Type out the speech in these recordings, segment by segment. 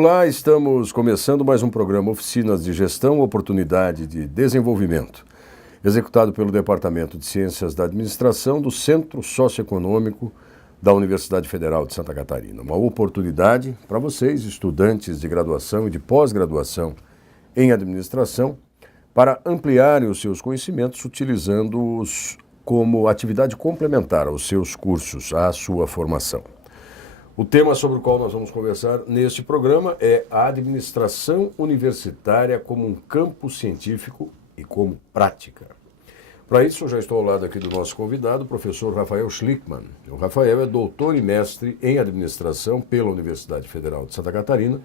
Olá, estamos começando mais um programa Oficinas de Gestão, Oportunidade de Desenvolvimento, executado pelo Departamento de Ciências da Administração do Centro Socioeconômico da Universidade Federal de Santa Catarina. Uma oportunidade para vocês, estudantes de graduação e de pós-graduação em administração, para ampliarem os seus conhecimentos utilizando-os como atividade complementar aos seus cursos, à sua formação. O tema sobre o qual nós vamos conversar neste programa é a administração universitária como um campo científico e como prática. Para isso, eu já estou ao lado aqui do nosso convidado, o professor Rafael Schlickmann. O Rafael é doutor e mestre em administração pela Universidade Federal de Santa Catarina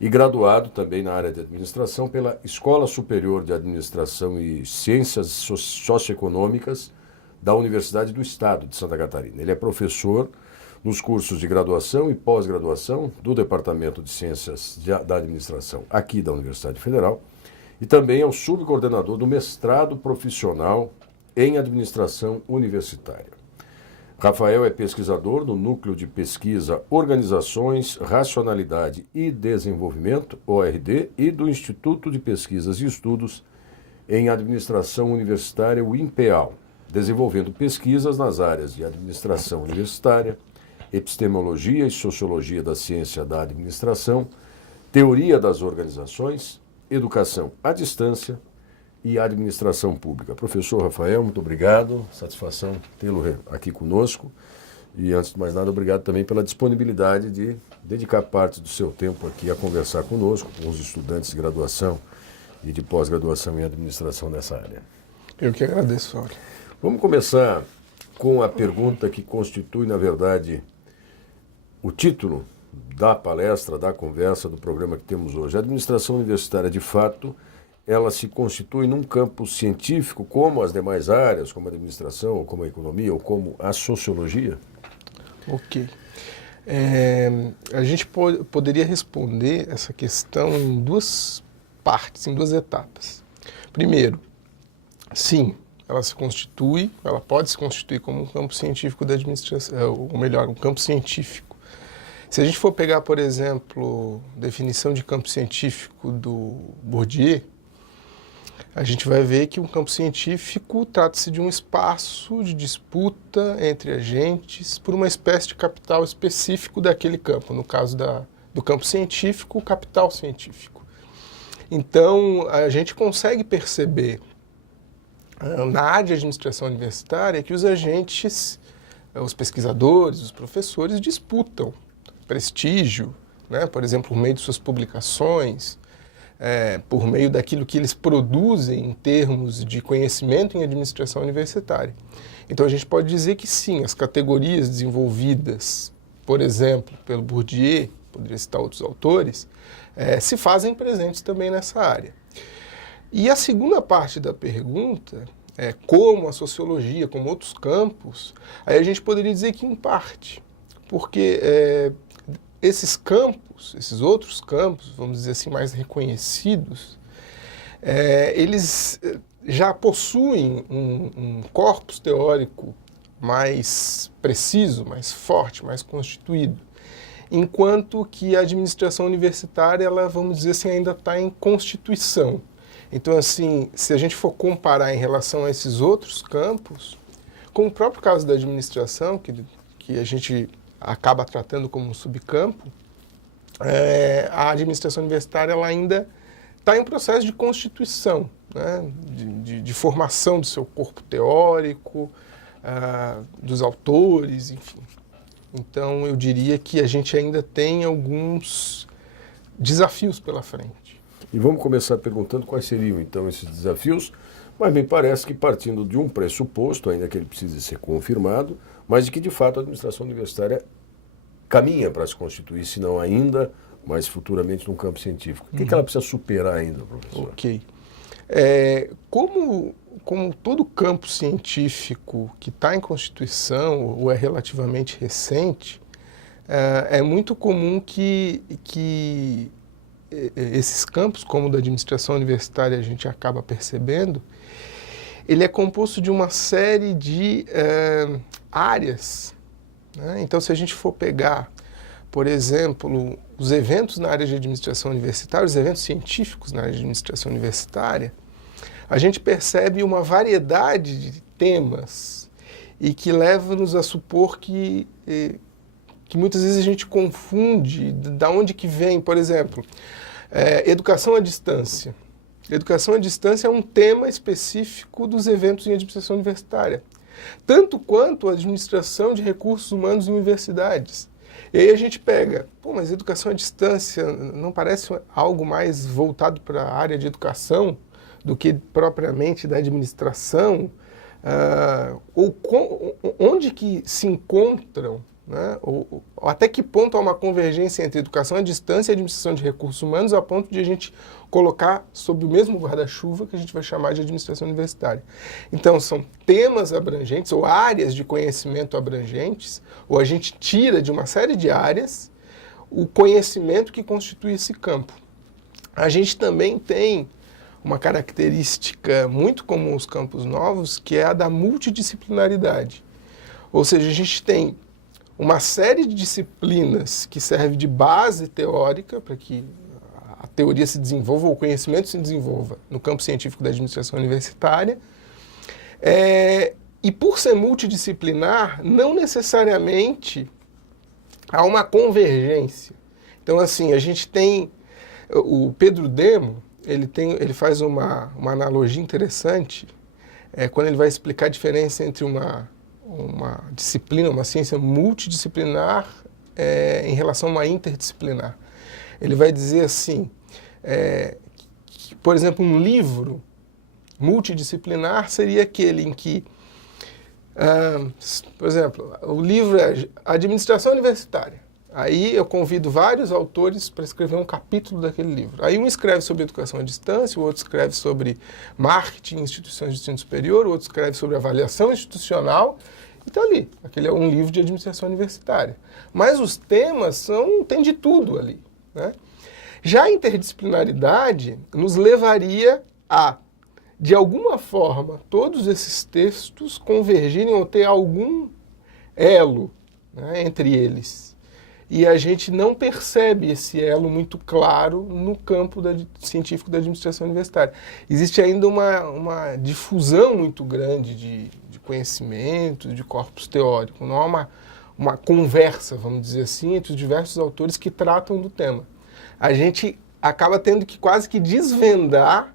e graduado também na área de administração pela Escola Superior de Administração e Ciências Socioeconômicas da Universidade do Estado de Santa Catarina. Ele é professor nos cursos de graduação e pós-graduação do Departamento de Ciências da Administração aqui da Universidade Federal e também é o subcoordenador do mestrado profissional em administração universitária. Rafael é pesquisador no Núcleo de Pesquisa Organizações, Racionalidade e Desenvolvimento, ORD, e do Instituto de Pesquisas e Estudos em Administração Universitária, o INPEAL, desenvolvendo pesquisas nas áreas de administração universitária, epistemologia e sociologia da ciência da administração, teoria das organizações, educação à distância e administração pública. Professor Rafael, muito obrigado, satisfação tê-lo aqui conosco e, antes de mais nada, obrigado também pela disponibilidade de dedicar parte do seu tempo aqui a conversar conosco, com os estudantes de graduação e de pós-graduação em administração nessa área. Eu que agradeço, Fábio. Vamos começar com a pergunta que constitui, na verdade, o título da palestra, da conversa, do programa que temos hoje. A administração universitária, de fato, ela se constitui num campo científico como as demais áreas, como a administração, ou como a economia, ou como a sociologia? Ok. A gente poderia responder essa questão em duas partes, em duas etapas. Primeiro, sim, ela pode se constituir como um campo científico da administração, ou melhor, um campo científico. Se a gente for pegar, por exemplo, definição de campo científico do Bourdieu, a gente vai ver que um campo científico trata-se de um espaço de disputa entre agentes por uma espécie de capital específico daquele campo, no caso do campo científico, o capital científico. Então, a gente consegue perceber na área de administração universitária que os agentes, os pesquisadores, os professores disputam prestígio, né? Por exemplo, por meio de suas publicações, por meio daquilo que eles produzem em termos de conhecimento em administração universitária. Então a gente pode dizer que sim, as categorias desenvolvidas, por exemplo, pelo Bourdieu, poderia citar outros autores, se fazem presentes também nessa área. E a segunda parte da pergunta, como a sociologia, como outros campos, aí a gente poderia dizer que em parte, porque esses campos, esses outros campos, vamos dizer assim, mais reconhecidos, eles já possuem um corpus teórico mais preciso, mais forte, mais constituído, enquanto que a administração universitária, ela, vamos dizer assim, ainda está em constituição. Então, assim, se a gente for comparar em relação a esses outros campos, como o próprio caso da administração, que a gente acaba tratando como um subcampo, a administração universitária ela ainda está em processo de constituição, né? de formação do seu corpo teórico, dos autores, enfim. Então, eu diria que a gente ainda tem alguns desafios pela frente. E vamos começar perguntando quais seriam, então, esses desafios, mas me parece que partindo de um pressuposto, ainda que ele precise ser confirmado, mas de que, de fato, a administração universitária caminha para se constituir, se não ainda, mas futuramente num campo científico. O que ela precisa superar ainda, professor? Ok. Como todo campo científico que está em constituição ou é relativamente recente, é muito comum que esses campos, como o da administração universitária a gente acaba percebendo, ele é composto de uma série de áreas, né? Então, se a gente for pegar, por exemplo, os eventos na área de administração universitária, os eventos científicos na área de administração universitária, a gente percebe uma variedade de temas e que leva-nos a supor que muitas vezes a gente confunde da onde que vem, por exemplo, educação à distância. Educação à distância é um tema específico dos eventos em administração universitária, tanto quanto a administração de recursos humanos em universidades. E aí a gente pega, mas educação à distância não parece algo mais voltado para a área de educação do que propriamente da administração? Onde que se encontram, né? Ou até que ponto há uma convergência entre educação à distância e administração de recursos humanos, a ponto de a gente colocar sob o mesmo guarda-chuva que a gente vai chamar de administração universitária. Então, são temas abrangentes ou áreas de conhecimento abrangentes, ou a gente tira de uma série de áreas o conhecimento que constitui esse campo. A gente também tem uma característica muito comum aos campos novos, que é a da multidisciplinaridade. Ou seja, a gente tem uma série de disciplinas que serve de base teórica para que a teoria se desenvolva, ou o conhecimento se desenvolva no campo científico da administração universitária. E por ser multidisciplinar, não necessariamente há uma convergência. Então, assim, a gente tem o Pedro Demo, ele faz uma analogia interessante quando ele vai explicar a diferença entre uma disciplina, uma ciência multidisciplinar em relação a uma interdisciplinar. Ele vai dizer assim, que, por exemplo, um livro multidisciplinar seria aquele em que, por exemplo, o livro é Administração Universitária. Aí eu convido vários autores para escrever um capítulo daquele livro. Aí um escreve sobre educação à distância, o outro escreve sobre marketing em instituições de ensino superior, o outro escreve sobre avaliação institucional. E está ali. Aquele é um livro de administração universitária. Mas os temas tem de tudo ali, né? Já a interdisciplinaridade nos levaria a, de alguma forma, todos esses textos convergirem ou ter algum elo, né, entre eles. E a gente não percebe esse elo muito claro no campo científico da administração universitária. Existe ainda uma difusão muito grande de conhecimento, de corpus teórico. Não há uma conversa, vamos dizer assim, entre os diversos autores que tratam do tema. A gente acaba tendo que quase que desvendar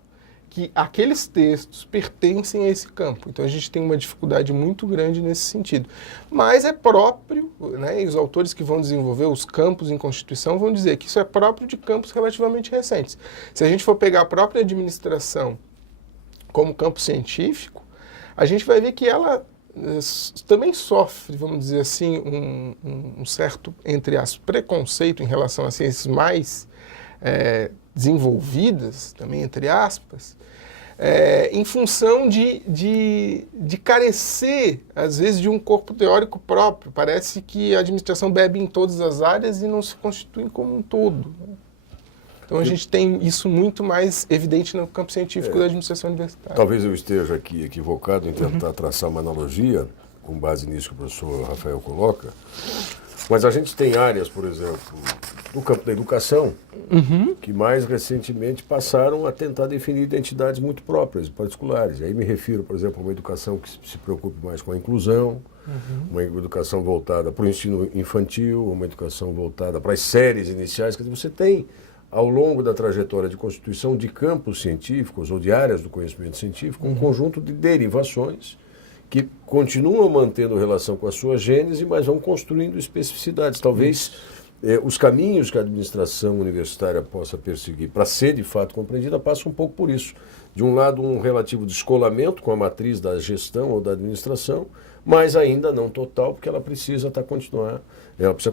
que aqueles textos pertencem a esse campo. Então a gente tem uma dificuldade muito grande nesse sentido. Mas é próprio, né, e os autores que vão desenvolver os campos em Constituição vão dizer que isso é próprio de campos relativamente recentes. Se a gente for pegar a própria administração como campo científico, a gente vai ver que ela também sofre, vamos dizer assim, um certo, entre as preconceito em relação às ciências mais desenvolvidas, também entre aspas, em função de carecer, às vezes, de um corpo teórico próprio. Parece que a administração bebe em todas as áreas e não se constitui como um todo, né? Então a gente tem isso muito mais evidente no campo científico da administração universitária. Talvez eu esteja aqui equivocado em tentar traçar uma analogia, com base nisso que o professor Rafael coloca, mas a gente tem áreas, por exemplo, do campo da educação, que mais recentemente passaram a tentar definir identidades muito próprias, particulares. E aí me refiro, por exemplo, a uma educação que se preocupe mais com a inclusão, uma educação voltada para o ensino infantil, uma educação voltada para as séries iniciais. Quer dizer, você tem, ao longo da trajetória de constituição de campos científicos ou de áreas do conhecimento científico, um conjunto de derivações que continuam mantendo relação com a sua gênese, mas vão construindo especificidades. Talvez os caminhos que a administração universitária possa perseguir para ser de fato compreendida passam um pouco por isso. De um lado, um relativo descolamento com a matriz da gestão ou da administração, mas ainda não total, porque ela precisa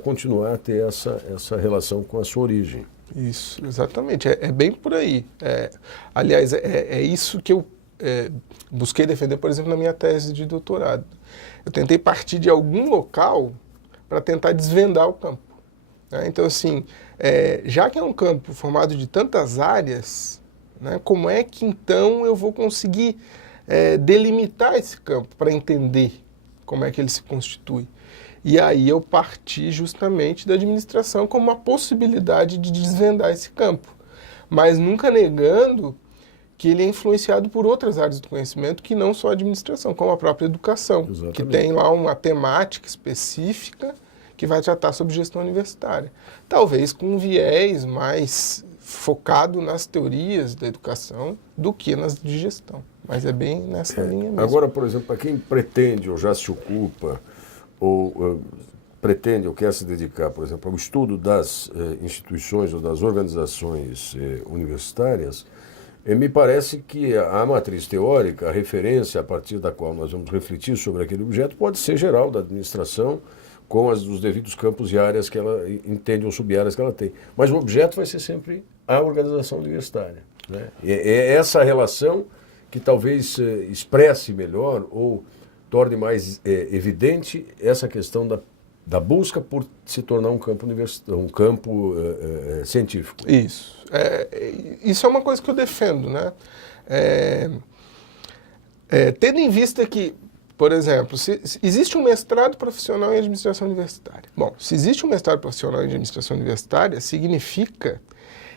continuar a ter essa relação com a sua origem. Isso, exatamente. É bem por aí. Aliás, é isso que eu busquei defender, por exemplo, na minha tese de doutorado. Eu tentei partir de algum local para tentar desvendar o campo, né? Então, assim, já que é um campo formado de tantas áreas, né, como é que, então, eu vou conseguir delimitar esse campo para entender como é que ele se constitui. E aí eu parti justamente da administração como uma possibilidade de desvendar esse campo, mas nunca negando que ele é influenciado por outras áreas do conhecimento que não só a administração, como a própria educação, Exatamente. que tem lá uma temática específica que vai tratar sobre gestão universitária. Talvez com um viés mais focado nas teorias da educação do que nas de gestão. Mas é bem nessa linha mesmo. Agora, por exemplo, para quem pretende ou já se ocupa ou pretende ou quer se dedicar, por exemplo, ao estudo das instituições ou das organizações universitárias, me parece que a matriz teórica, a referência a partir da qual nós vamos refletir sobre aquele objeto, pode ser geral da administração, com os devidos campos e áreas que ela entende ou sub-áreas que ela tem. Mas o objeto vai ser sempre a organização universitária, né? É essa relação que talvez expresse melhor ou torne mais evidente essa questão da busca por se tornar um campo científico. Isso. Isso é uma coisa que eu defendo, né? Tendo em vista que, por exemplo, se existe um mestrado profissional em administração universitária. Bom, se existe um mestrado profissional em administração universitária, significa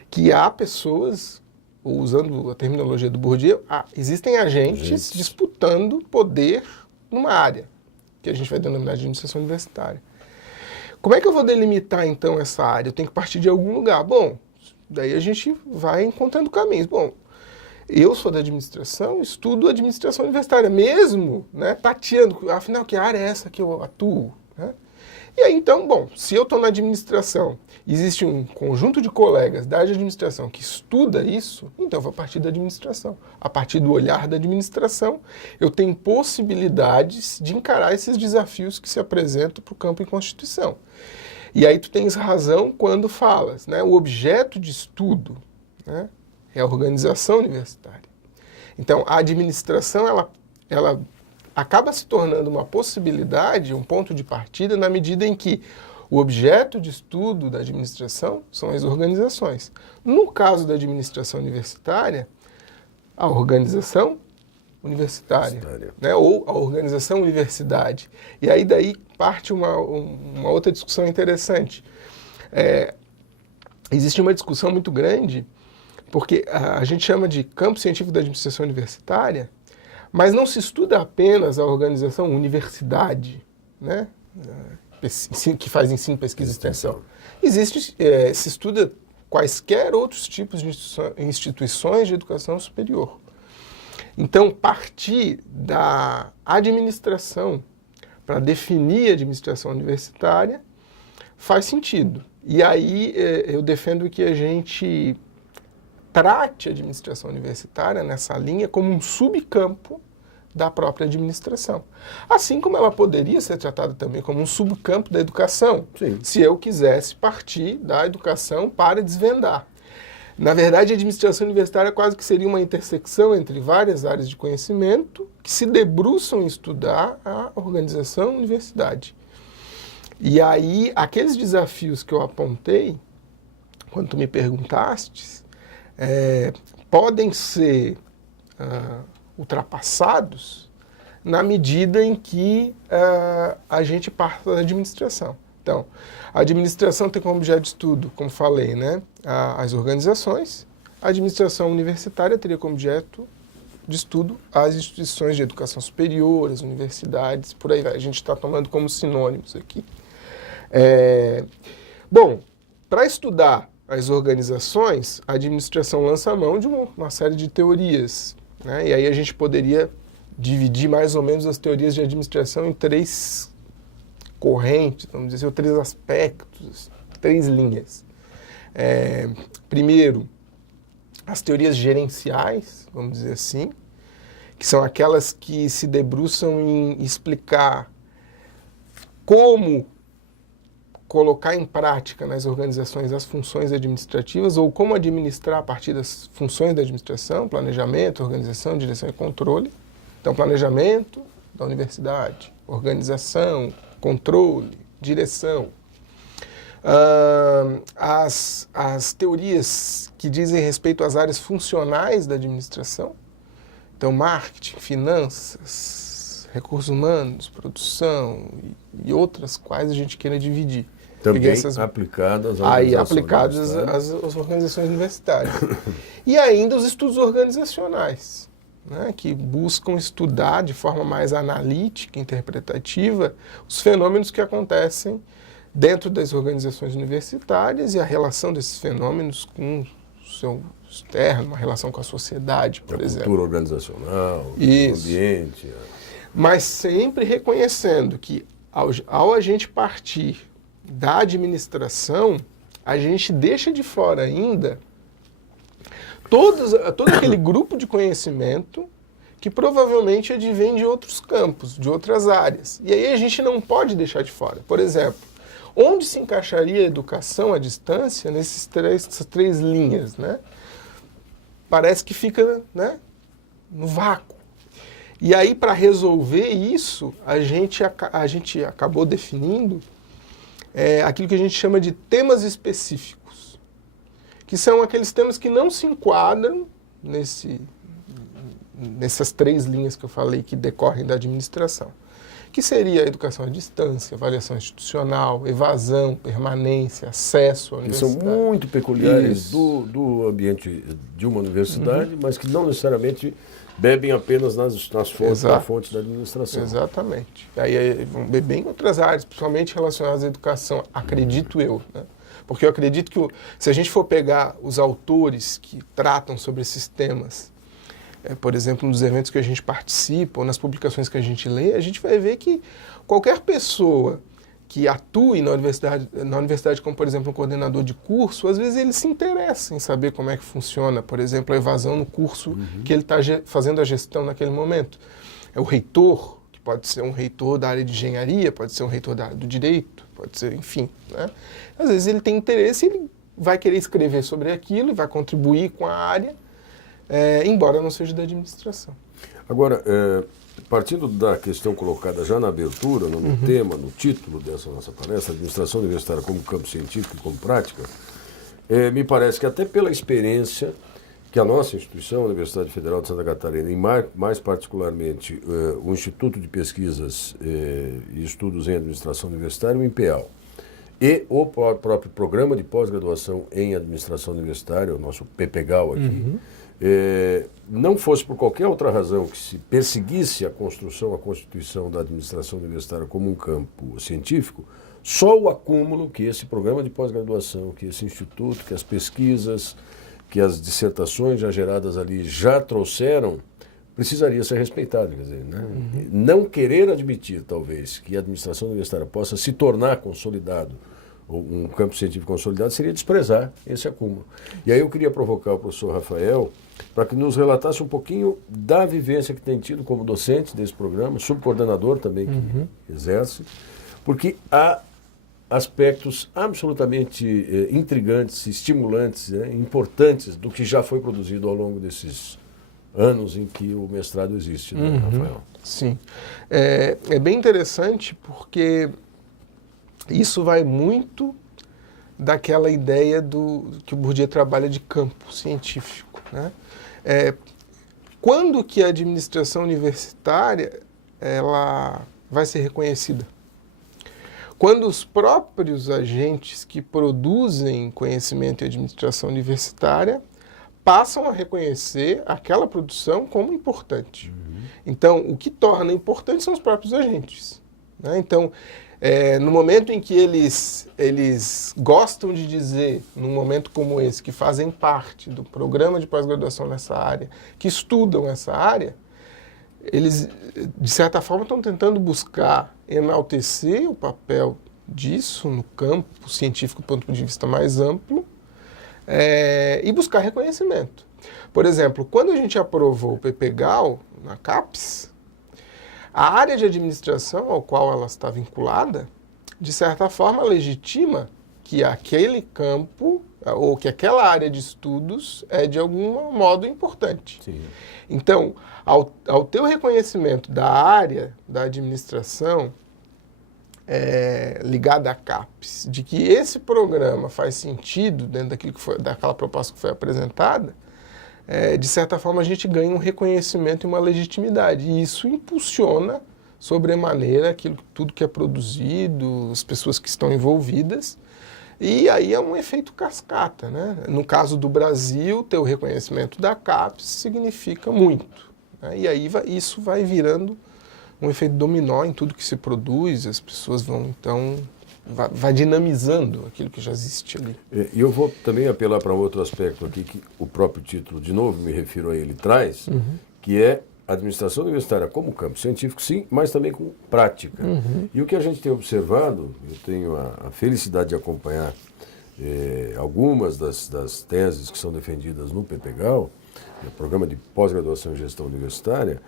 que há pessoas, ou usando a terminologia do Bourdieu, existem agentes disputando poder numa área, que a gente vai denominar de administração universitária. Como é que eu vou delimitar, então, essa área? Eu tenho que partir de algum lugar. Bom, daí a gente vai encontrando caminhos. Bom, eu sou da administração, estudo administração universitária, mesmo, né, tateando, afinal, que área é essa que eu atuo? Né? E aí, então, bom, se eu estou na administração, existe um conjunto de colegas da área de administração que estuda isso, então eu vou partir da administração. A partir do olhar da administração, eu tenho possibilidades de encarar esses desafios que se apresentam para o campo em Constituição. E aí tu tens razão quando falas, né, o objeto de estudo, né, é a organização universitária. Então, a administração, ela acaba se tornando uma possibilidade, um ponto de partida, na medida em que o objeto de estudo da administração são as organizações. No caso da administração universitária, a organização universitária, né, ou a organização universidade. E aí daí parte uma outra discussão interessante. Existe uma discussão muito grande, porque a gente chama de campo científico da administração universitária, mas não se estuda apenas a organização universidade, né, que faz ensino, pesquisa e extensão. Se estuda quaisquer outros tipos de instituições de educação superior. Então, partir da administração para definir a administração universitária faz sentido. E aí eu defendo que a gente trate a administração universitária nessa linha como um subcampo da própria administração. Assim como ela poderia ser tratada também como um subcampo da educação, sim, se eu quisesse partir da educação para desvendar. Na verdade, a administração universitária quase que seria uma intersecção entre várias áreas de conhecimento que se debruçam em estudar a organização universidade. E aí, aqueles desafios que eu apontei, quando tu me perguntaste, podem ser ultrapassados na medida em que a gente parte da administração. Então, a administração tem como objeto de estudo, como falei, né, as organizações. A administração universitária teria como objeto de estudo as instituições de educação superior, as universidades, por aí vai. A gente está tomando como sinônimos aqui. Bom, para estudar as organizações, a administração lança a mão de uma série de teorias, né? E aí a gente poderia dividir mais ou menos as teorias de administração em três correntes, vamos dizer assim, ou três aspectos, três linhas. Primeiro, as teorias gerenciais, vamos dizer assim, que são aquelas que se debruçam em explicar como colocar em prática nas organizações as funções administrativas ou como administrar a partir das funções da administração, planejamento, organização, direção e controle. Então, planejamento da universidade, organização, controle, direção. As teorias que dizem respeito às áreas funcionais da administração, então marketing, finanças, recursos humanos, produção e outras quais a gente queira dividir. Também aplicadas às organizações universitárias. E ainda os estudos organizacionais, né, que buscam estudar de forma mais analítica, interpretativa, os fenômenos que acontecem dentro das organizações universitárias e a relação desses fenômenos com o seu externo, uma relação com a sociedade, por exemplo. A cultura organizacional, o ambiente. Mas sempre reconhecendo que ao a gente partir da administração, a gente deixa de fora ainda todo aquele grupo de conhecimento que provavelmente advém de outros campos, de outras áreas. E aí a gente não pode deixar de fora. Por exemplo, onde se encaixaria a educação à distância nessas três linhas, né? Parece que fica, né, no vácuo. E aí, para resolver isso, a gente acabou definindo aquilo que a gente chama de temas específicos, que são aqueles temas que não se enquadram nessas três linhas que eu falei que decorrem da administração, que seria a educação à distância, avaliação institucional, evasão, permanência, acesso à universidade. Que são muito peculiares do ambiente de uma universidade, mas que não necessariamente bebem apenas nas fontes da administração. Exatamente. Aí vão beber em outras áreas, principalmente relacionadas à educação, acredito eu, né? Porque eu acredito que se a gente for pegar os autores que tratam sobre esses temas, por exemplo, nos eventos que a gente participa ou nas publicações que a gente lê, a gente vai ver que qualquer pessoa que atue na universidade como, por exemplo, um coordenador de curso, às vezes ele se interessa em saber como é que funciona, por exemplo, a evasão no curso que ele está fazendo a gestão naquele momento. É o reitor, que pode ser um reitor da área de engenharia, pode ser um reitor da área do direito, pode ser, enfim, né? Às vezes ele tem interesse e ele vai querer escrever sobre aquilo e vai contribuir com a área, embora não seja da administração. Agora, partindo da questão colocada já na abertura, no tema, no título dessa nossa palestra, Administração Universitária como Campo Científico e como Prática, me parece que até pela experiência que a nossa instituição, a Universidade Federal de Santa Catarina, e mais particularmente o Instituto de Pesquisas e Estudos em Administração Universitária, o INPEAL, e o próprio Programa de Pós-Graduação em Administração Universitária, o nosso PPGAU aqui, não fosse por qualquer outra razão que se perseguisse a constituição da administração universitária como um campo científico, só o acúmulo que esse programa de pós-graduação, que esse instituto, que as pesquisas, que as dissertações já geradas ali já trouxeram, precisaria ser respeitado. Quer dizer, né? Não querer admitir, talvez, que a administração universitária possa se tornar consolidado, ou um campo científico consolidado, seria desprezar esse acúmulo. E aí eu queria provocar o professor Rafael para que nos relatasse um pouquinho da vivência que tem tido como docente desse programa, subcoordenador também que exerce, porque há aspectos absolutamente intrigantes, estimulantes, importantes do que já foi produzido ao longo desses anos em que o mestrado existe, né, Rafael? Sim. É bem interessante porque isso vai muito daquela ideia que o Bourdieu trabalha de campo científico, né? Quando que a administração universitária ela vai ser reconhecida? Quando os próprios agentes que produzem conhecimento e administração universitária passam a reconhecer aquela produção como importante. Então, o que torna importante são os próprios agentes, né? Então, no momento em que eles gostam de dizer, num momento como esse, que fazem parte do programa de pós-graduação nessa área, que estudam essa área, eles, de certa forma, estão tentando buscar enaltecer o papel disso no campo científico do ponto de vista mais amplo e buscar reconhecimento. Por exemplo, quando a gente aprovou o PPGAU na CAPES, a área de administração ao qual ela está vinculada, de certa forma, legitima que aquele campo ou que aquela área de estudos é de algum modo importante. Sim. Então, ao ter o reconhecimento da área da administração ligada à CAPES, de que esse programa faz sentido dentro daquela proposta que foi apresentada, de certa forma a gente ganha um reconhecimento e uma legitimidade. E isso impulsiona sobremaneira tudo que é produzido, as pessoas que estão envolvidas, e aí é um efeito cascata, né? No caso do Brasil, ter o reconhecimento da CAPES significa muito, né? E aí isso vai virando um efeito dominó em tudo que se produz, as pessoas vão então, vai dinamizando aquilo que já existe ali. E eu vou também apelar para outro aspecto aqui, que o próprio título, de novo me refiro a ele, traz, que é administração universitária como campo científico, sim, mas também com prática. E o que a gente tem observado, eu tenho a felicidade de acompanhar algumas das teses que são defendidas no PPGAU, no Programa de Pós-Graduação em Gestão Universitária,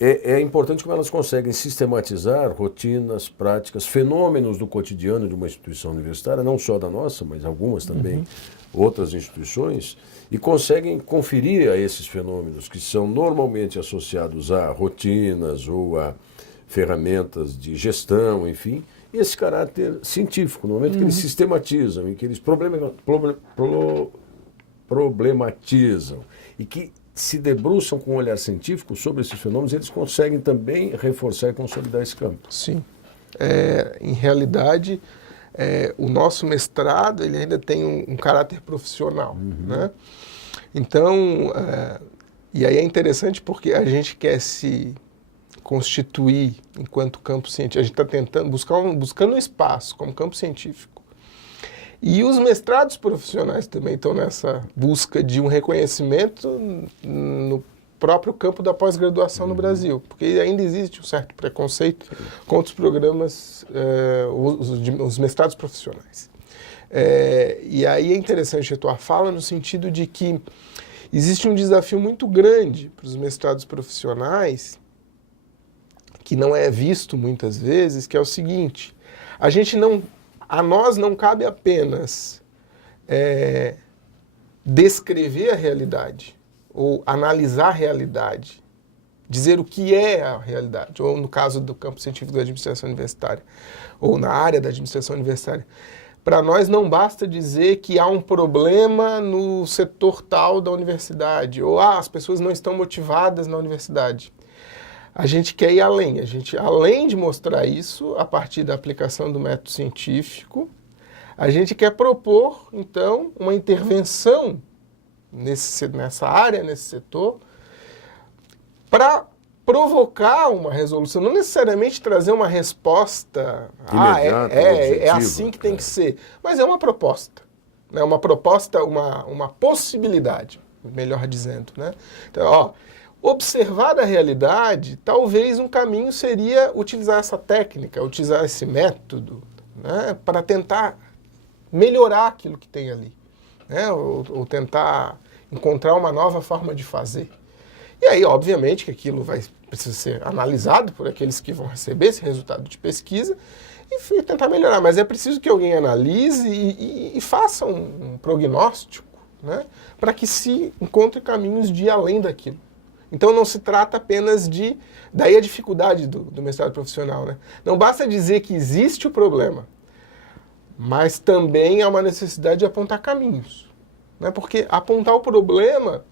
é importante como elas conseguem sistematizar rotinas, práticas, fenômenos do cotidiano de uma instituição universitária, não só da nossa, mas algumas também, outras instituições, e conseguem conferir a esses fenômenos que são normalmente associados a rotinas ou a ferramentas de gestão, enfim, esse caráter científico, no momento que eles sistematizam e que eles problematizam e que se debruçam com um olhar científico sobre esses fenômenos, eles conseguem também reforçar e consolidar esse campo. Sim. Em realidade, o nosso mestrado ele ainda tem um caráter profissional, né? Então, e aí é interessante porque a gente quer se constituir enquanto campo científico, a gente está tentando buscando um espaço como campo científico. E os mestrados profissionais também estão nessa busca de um reconhecimento no próprio campo da pós-graduação no Brasil, porque ainda existe um certo preconceito contra os programas, os mestrados profissionais. E aí é interessante a tua fala no sentido de que existe um desafio muito grande para os mestrados profissionais, que não é visto muitas vezes, que é o seguinte: a nós não cabe apenas descrever a realidade ou analisar a realidade, dizer o que é a realidade, ou no caso do campo científico da administração universitária, ou na área da administração universitária. Para nós não basta dizer que há um problema no setor tal da universidade, ou as pessoas não estão motivadas na universidade. A gente quer ir além. Além de mostrar isso, a partir da aplicação do método científico, a gente quer propor, então, uma intervenção nessa área, nesse setor, para provocar uma resolução, não necessariamente trazer uma resposta, imediata, é assim que tem que ser, mas é uma proposta, né? Uma proposta, uma possibilidade, melhor dizendo, né? Então, observar a realidade, talvez um caminho seria utilizar essa técnica, utilizar esse método, né, para tentar melhorar aquilo que tem ali, né, ou tentar encontrar uma nova forma de fazer. E aí, obviamente, que aquilo precisa ser analisado por aqueles que vão receber esse resultado de pesquisa e tentar melhorar. Mas é preciso que alguém analise e faça um prognóstico, né, para que se encontre caminhos de ir além daquilo. Então não se trata apenas daí a dificuldade do mestrado profissional, né? Não basta dizer que existe o problema, mas também há uma necessidade de apontar caminhos, né? Porque apontar o problema,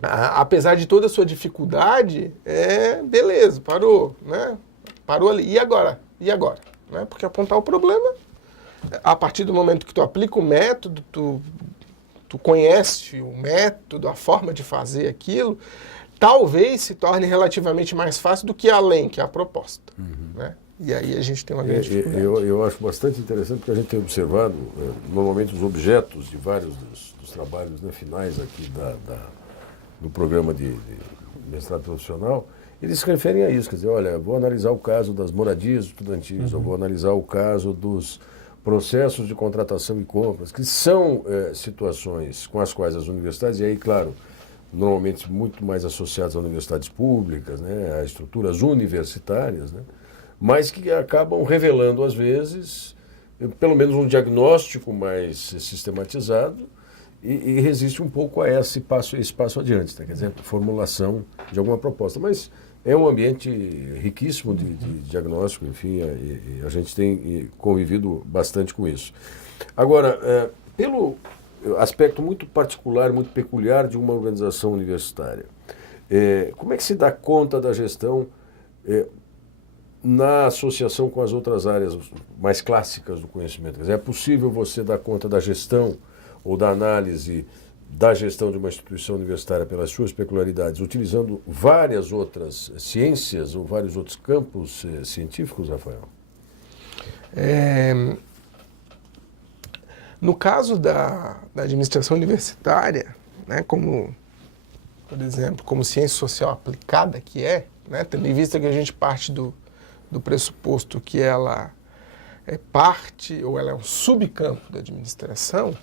apesar de toda a sua dificuldade, beleza, parou, né? Parou ali. E agora? Né? Porque apontar o problema, a partir do momento que tu aplica o método, tu conhece o método, a forma de fazer aquilo, talvez se torne relativamente mais fácil do que além, que é a proposta. Né? E aí a gente tem uma grande dificuldade. Eu acho bastante interessante, porque a gente tem observado, normalmente, os objetos de vários dos trabalhos, né, finais aqui do programa de mestrado profissional, eles se referem a isso, quer dizer, olha, vou analisar o caso das moradias estudantis, ou vou analisar o caso dos processos de contratação e compras, que são situações com as quais as universidades, e aí, claro, normalmente muito mais associadas a universidades públicas, né, a estruturas universitárias, né, mas que acabam revelando, às vezes, pelo menos um diagnóstico mais sistematizado e resiste um pouco a esse passo adiante, tá? Quer dizer, formulação de alguma proposta. Mas é um ambiente riquíssimo de diagnóstico, enfim, e a gente tem convivido bastante com isso. Agora, pelo aspecto muito particular, muito peculiar de uma organização universitária, como é que se dá conta da gestão na associação com as outras áreas mais clássicas do conhecimento? Quer dizer, é possível você dar conta da gestão ou da análise da gestão de uma instituição universitária pelas suas peculiaridades, utilizando várias outras ciências ou vários outros campos científicos, Rafael? No caso da administração universitária, né, como, por exemplo, como ciência social aplicada que é, né, tendo em vista que a gente parte do pressuposto que ela é parte ou ela é um subcampo da administração,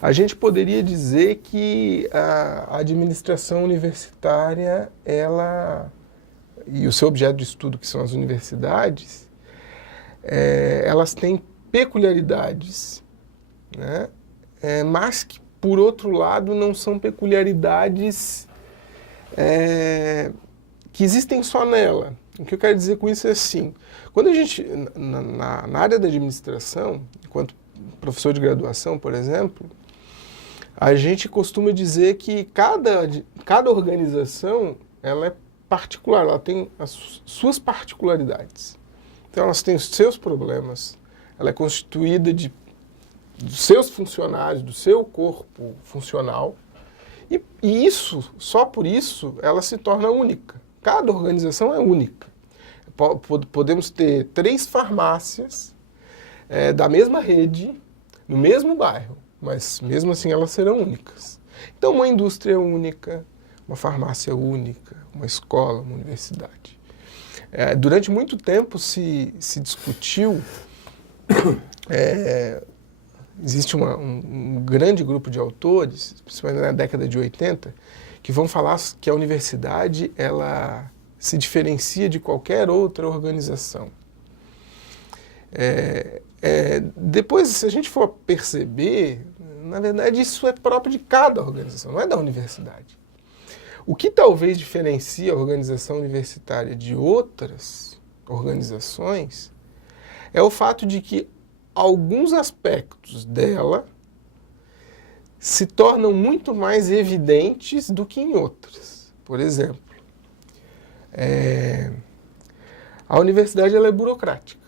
a gente poderia dizer que a administração universitária, ela, e o seu objeto de estudo, que são as universidades, elas têm peculiaridades, né? Mas que, por outro lado, não são peculiaridades que existem só nela. O que eu quero dizer com isso é assim, quando a gente, na área da administração, enquanto professor de graduação, por exemplo, a gente costuma dizer que cada organização ela é particular, ela tem as suas particularidades. Então, elas têm os seus problemas, ela é constituída dos seus funcionários, do seu corpo funcional, e isso, só por isso, ela se torna única. Cada organização é única. Podemos ter 3 farmácias da mesma rede, no mesmo bairro, mas mesmo assim elas serão únicas. Então, uma indústria única, uma farmácia única, uma escola, uma universidade. Durante muito tempo se discutiu, existe um grande grupo de autores, principalmente na década de 80, que vão falar que a universidade ela se diferencia de qualquer outra organização. Depois, se a gente for perceber, na verdade isso é próprio de cada organização, não é da universidade. O que talvez diferencia a organização universitária de outras organizações é o fato de que alguns aspectos dela se tornam muito mais evidentes do que em outras. Por exemplo, a universidade ela é burocrática.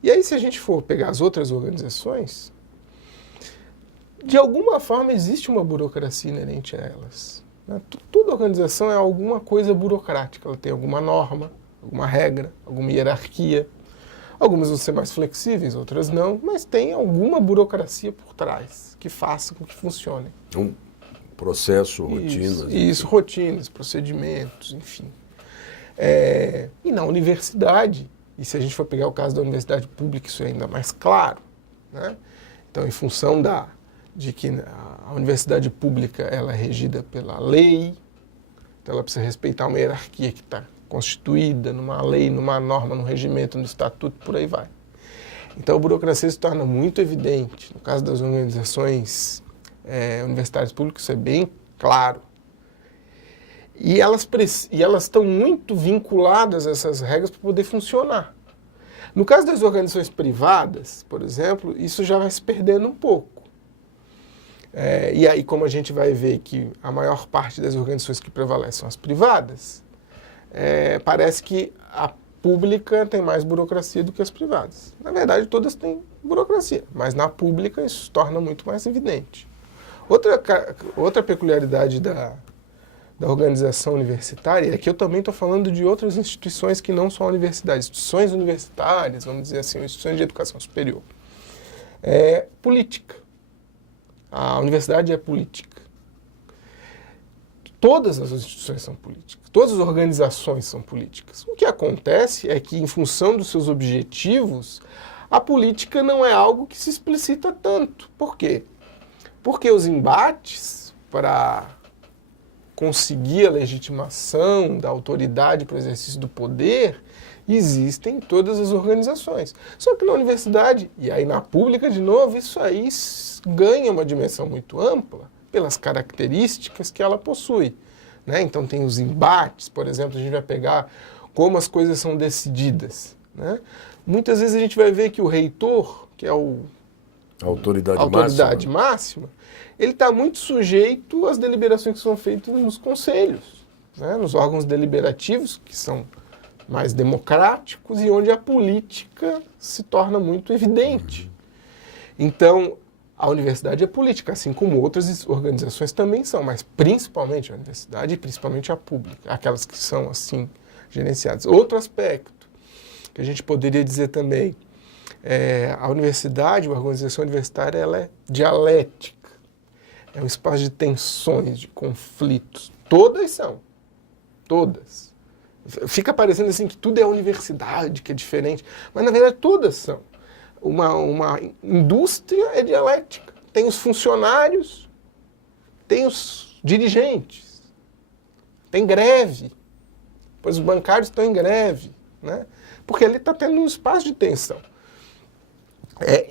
E aí, se a gente for pegar as outras organizações, de alguma forma existe uma burocracia inerente a elas. Toda organização é alguma coisa burocrática, ela tem alguma norma, alguma regra, alguma hierarquia. Algumas vão ser mais flexíveis, outras não, mas tem alguma burocracia por trás que faça com que funcione. Um processo, rotinas. Isso, rotinas, procedimentos, enfim. E na universidade, e se a gente for pegar o caso da universidade pública, isso é ainda mais claro, né? Então, em função de que a universidade pública ela é regida pela lei, então ela precisa respeitar uma hierarquia que está constituída numa lei, numa norma, num regimento, no estatuto, por aí vai. Então a burocracia se torna muito evidente. No caso das organizações universitárias públicas, isso é bem claro. E elas estão muito vinculadas a essas regras para poder funcionar. No caso das organizações privadas, por exemplo, isso já vai se perdendo um pouco. E aí, como a gente vai ver que a maior parte das organizações que prevalecem são as privadas, parece que a pública tem mais burocracia do que as privadas. Na verdade, todas têm burocracia, mas na pública isso se torna muito mais evidente. Outra peculiaridade da organização universitária é que eu também estou falando de outras instituições que não são universidades, instituições universitárias, vamos dizer assim, instituições de educação superior. Política. A universidade é política. Todas as instituições são políticas, todas as organizações são políticas. O que acontece é que, em função dos seus objetivos, a política não é algo que se explicita tanto. Por quê? Porque os embates para conseguir a legitimação da autoridade para o exercício do poder existem em todas as organizações. Só que na universidade, e aí na pública de novo, isso aí ganha uma dimensão muito ampla pelas características que ela possui, né? Então tem os embates, por exemplo, a gente vai pegar como as coisas são decididas, né? Muitas vezes a gente vai ver que o reitor, que é a autoridade máxima, ele está muito sujeito às deliberações que são feitas nos conselhos, né? Nos órgãos deliberativos, que são mais democráticos e onde a política se torna muito evidente. Então, a universidade é política, assim como outras organizações também são, mas principalmente a universidade e principalmente a pública, aquelas que são assim gerenciadas. Outro aspecto que a gente poderia dizer também, a universidade, a organização universitária, ela é dialética, é um espaço de tensões, de conflitos. Todas são, todas. Fica parecendo assim que tudo é a universidade, que é diferente, mas na verdade todas são. Uma indústria é dialética. Tem os funcionários, tem os dirigentes, tem greve, pois os bancários estão em greve, né? Porque ali está tendo um espaço de tensão.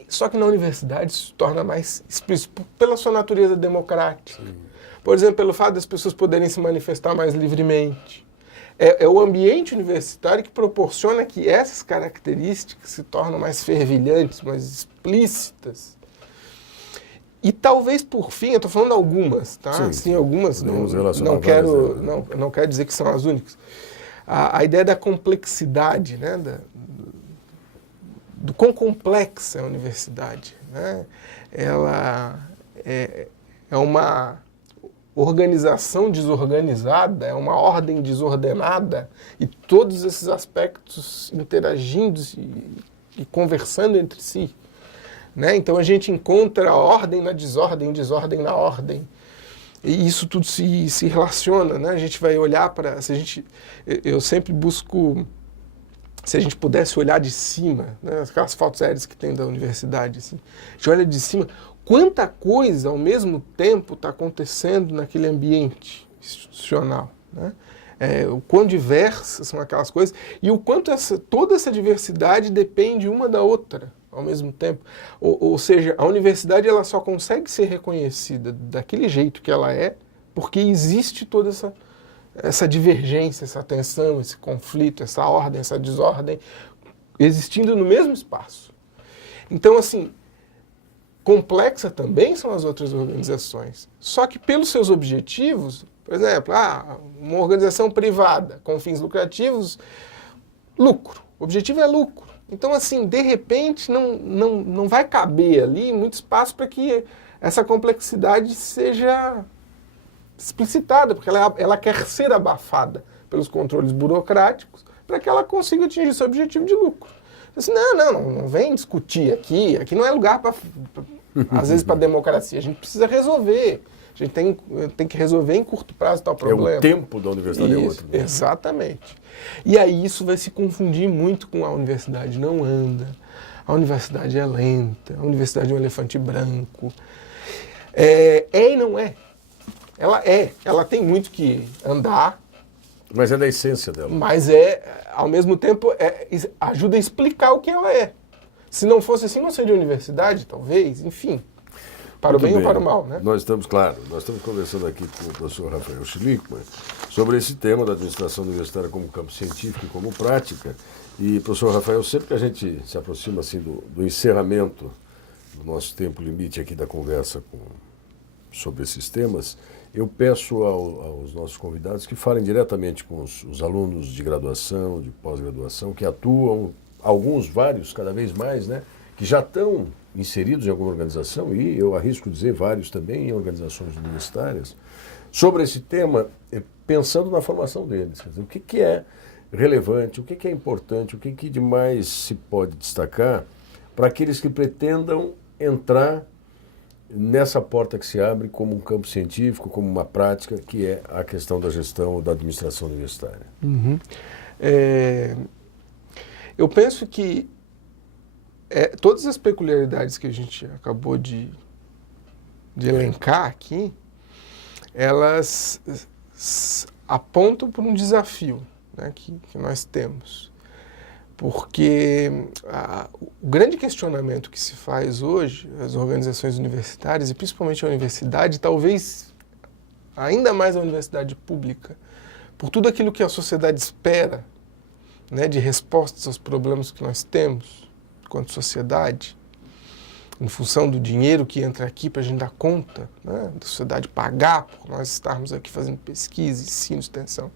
Só que na universidade isso se torna mais explícito pela sua natureza democrática. Sim. Por exemplo, pelo fato das pessoas poderem se manifestar mais livremente. É o ambiente universitário que proporciona que essas características se tornam mais fervilhantes, mais explícitas. E talvez, por fim, eu estou falando algumas, tá? Sim, algumas, não quero dizer que são as únicas. A ideia da complexidade, né? Do quão complexa é a universidade, né? Ela é uma organização desorganizada, é uma ordem desordenada, e todos esses aspectos interagindo e conversando entre si. Né? Então a gente encontra a ordem na desordem, desordem na ordem. E isso tudo se relaciona. Né? A gente vai olhar para... Eu sempre busco... Se a gente pudesse olhar de cima, né? Aquelas fotos aéreas que tem da universidade, assim, a gente olha de cima... Quanta coisa, ao mesmo tempo, está acontecendo naquele ambiente institucional. Né? O quão diversas são aquelas coisas e o quanto toda essa diversidade depende uma da outra, ao mesmo tempo. Ou seja, a universidade ela só consegue ser reconhecida daquele jeito que ela é porque existe toda essa divergência, essa tensão, esse conflito, essa ordem, essa desordem, existindo no mesmo espaço. Então, assim... Complexa também são as outras organizações, só que pelos seus objetivos, por exemplo, uma organização privada com fins lucrativos, lucro, o objetivo é lucro. Então, assim, de repente, não vai caber ali muito espaço para que essa complexidade seja explicitada, porque ela quer ser abafada pelos controles burocráticos para que ela consiga atingir seu objetivo de lucro. Assim, não vem discutir aqui não é lugar para às vezes para democracia, a gente precisa resolver, a gente tem que resolver em curto prazo tal problema. O tempo da universidade é outro. Né? Exatamente. E aí isso vai se confundir muito com a universidade não anda, a universidade é lenta, a universidade é um elefante branco. E não é. Ela tem muito que andar. Mas é da essência dela. Mas ao mesmo tempo, ajuda a explicar o que ela é. Se não fosse assim, não seria universidade, talvez, enfim. Para o bem ou para o mal, né? Nós estamos conversando aqui com o professor Rafael Schlickmann sobre esse tema da administração universitária como campo científico e como prática. E, professor Rafael, sempre que a gente se aproxima assim, do encerramento do nosso tempo limite aqui da conversa sobre esses temas, eu peço aos nossos convidados que falem diretamente com os alunos de graduação, de pós-graduação, que atuam, vários, cada vez mais, né, que já estão inseridos em alguma organização, e eu arrisco dizer vários também em organizações universitárias, sobre esse tema, pensando na formação deles. Quer dizer, o que é relevante, o que é importante, o que de mais se pode destacar para aqueles que pretendam entrar nessa porta que se abre como um campo científico, como uma prática, que é a questão da gestão da administração universitária. Uhum. Eu penso que todas as peculiaridades que a gente acabou de elencar aqui, elas apontam para um desafio, né, que nós temos. Porque o grande questionamento que se faz hoje, as organizações universitárias, e principalmente a universidade, talvez ainda mais a universidade pública, por tudo aquilo que a sociedade espera, né, de respostas aos problemas que nós temos enquanto sociedade, em função do dinheiro que entra aqui para a gente dar conta, né, da sociedade pagar por nós estarmos aqui fazendo pesquisa, ensino, extensão.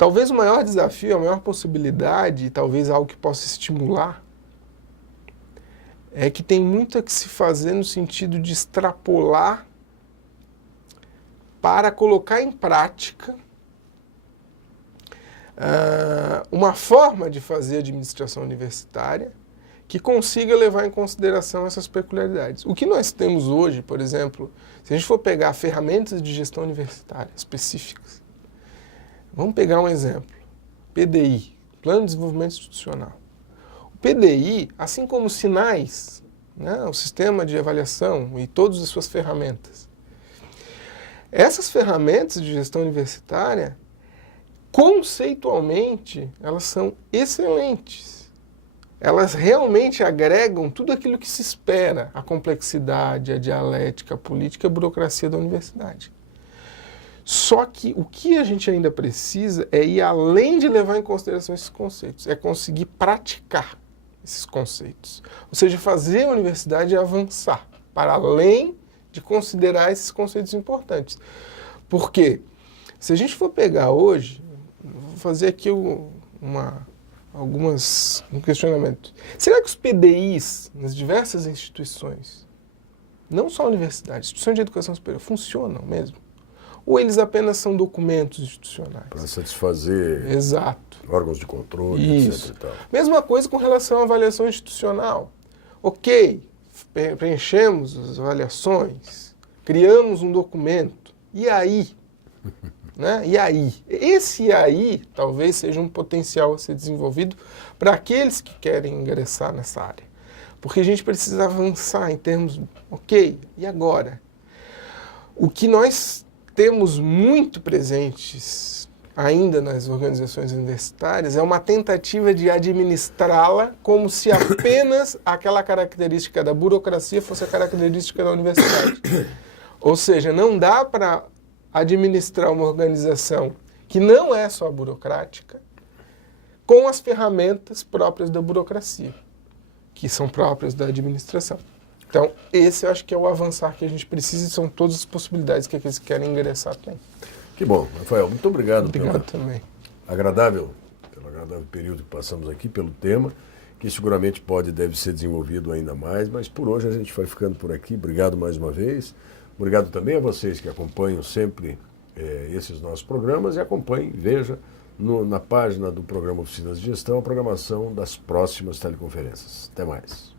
Talvez o maior desafio, a maior possibilidade, talvez algo que possa estimular, é que tem muito a que se fazer no sentido de extrapolar para colocar em prática uma forma de fazer administração universitária que consiga levar em consideração essas peculiaridades. O que nós temos hoje, por exemplo, se a gente for pegar ferramentas de gestão universitária específicas, vamos pegar um exemplo, PDI, Plano de Desenvolvimento Institucional. O PDI, assim como os sinais, né, o sistema de avaliação e todas as suas ferramentas, essas ferramentas de gestão universitária, conceitualmente, elas são excelentes. Elas realmente agregam tudo aquilo que se espera, a complexidade, a dialética, a política, a burocracia da universidade. Só que o que a gente ainda precisa é ir além de levar em consideração esses conceitos, é conseguir praticar esses conceitos. Ou seja, fazer a universidade avançar para além de considerar esses conceitos importantes. Porque se a gente for pegar hoje, vou fazer aqui um questionamento. Será que os PDIs nas diversas instituições, não só universidades, instituições de educação superior, funcionam mesmo? Ou eles apenas são documentos institucionais? Para satisfazer Exato. órgãos de controle, Isso. etc. E tal. Mesma coisa com relação à avaliação institucional. Ok, preenchemos as avaliações, criamos um documento, e aí? Né? E aí? Esse aí talvez seja um potencial a ser desenvolvido para aqueles que querem ingressar nessa área. Porque a gente precisa avançar em termos, ok, e agora? O que nós temos muito presentes ainda nas organizações universitárias é uma tentativa de administrá-la como se apenas aquela característica da burocracia fosse a característica da universidade. Ou seja, não dá para administrar uma organização que não é só burocrática com as ferramentas próprias da burocracia, que são próprias da administração. Então, esse eu acho que é o avançar que a gente precisa e são todas as possibilidades que aqueles que querem ingressar têm. Que bom, Rafael, muito obrigado. Obrigado também. Pelo agradável período que passamos aqui, pelo tema, que seguramente pode e deve ser desenvolvido ainda mais, mas por hoje a gente vai ficando por aqui. Obrigado mais uma vez. Obrigado também a vocês que acompanham sempre esses nossos programas e acompanhem, veja na página do programa Oficinas de Gestão a programação das próximas teleconferências. Até mais.